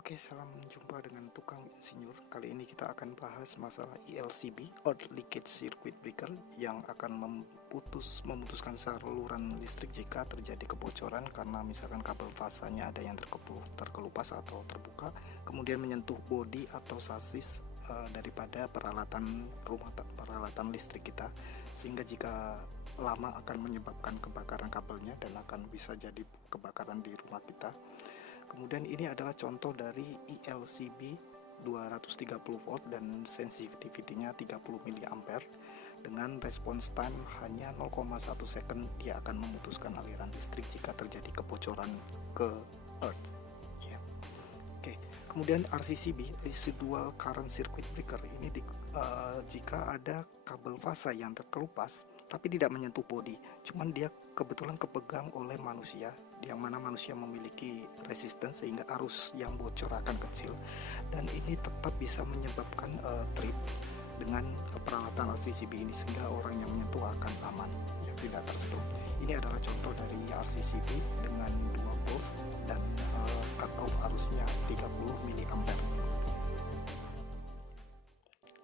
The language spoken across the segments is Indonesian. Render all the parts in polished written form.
Oke, salam jumpa dengan tukang insinyur. Kali ini kita akan bahas masalah ELCB, Earth Leakage Circuit Breaker, yang akan memutuskan saluran listrik jika terjadi kebocoran karena misalkan kabel fasanya ada yang terkelupas atau terbuka, kemudian menyentuh bodi atau sasis daripada peralatan listrik kita, sehingga jika lama akan menyebabkan kebakaran kabelnya dan akan bisa jadi kebakaran di rumah kita. Kemudian ini adalah contoh dari ELCB 230 volt dan sensitivity-nya 30 mA. Dengan response time hanya 0,1 second, dia akan memutuskan aliran listrik jika terjadi kebocoran ke earth. Ya. Oke. Kemudian RCCB, Residual Current Circuit Breaker, ini jika ada kabel fasa yang terkelupas tapi tidak menyentuh bodi, cuman dia kebetulan kepegang oleh manusia, yang mana manusia memiliki resistance sehingga arus yang bocor akan kecil, dan ini tetap bisa menyebabkan trip dengan peralatan RCCB ini, sehingga orang yang menyentuh akan aman, yang tidak tersentuh. Ini adalah contoh dari RCCB dengan 2 volts dan cut off arusnya 30 mA.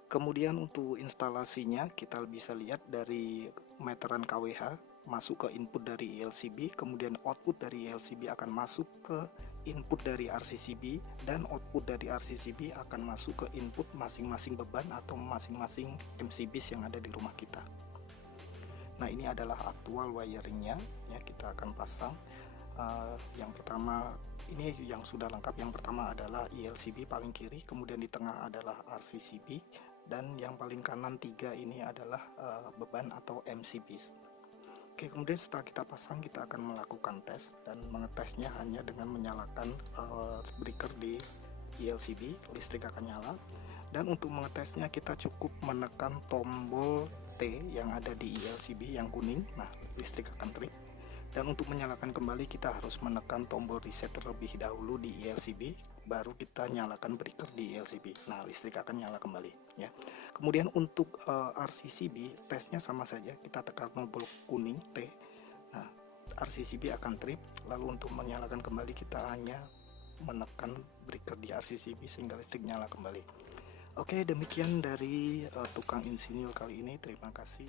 Kemudian untuk instalasinya kita bisa lihat dari meteran kWh masuk ke input dari ELCB, kemudian output dari ELCB akan masuk ke input dari RCCB, dan output dari RCCB akan masuk ke input masing-masing beban atau masing-masing MCBs yang ada di rumah kita. Nah, ini adalah aktual wiringnya ya, kita akan pasang. Yang pertama ini yang sudah lengkap. Yang pertama adalah ELCB paling kiri, kemudian di tengah adalah RCCB, dan yang paling kanan 3 ini adalah beban atau MCBs. Oke, kemudian setelah kita pasang, kita akan melakukan tes, dan mengetesnya hanya dengan menyalakan breaker di ELCB, listrik akan nyala. Dan untuk mengetesnya kita cukup menekan tombol T yang ada di ELCB yang kuning, nah listrik akan trip. Dan untuk menyalakan kembali kita harus menekan tombol reset terlebih dahulu di ELCB, baru kita nyalakan breaker di ELCB. Nah, listrik akan nyala kembali ya. Kemudian untuk RCCB tesnya sama saja, kita tekan tombol kuning T. Nah, RCCB akan trip, lalu untuk menyalakan kembali kita hanya menekan breaker di RCCB sehingga listrik nyala kembali. Oke, demikian dari tukang insinyur kali ini. Terima kasih.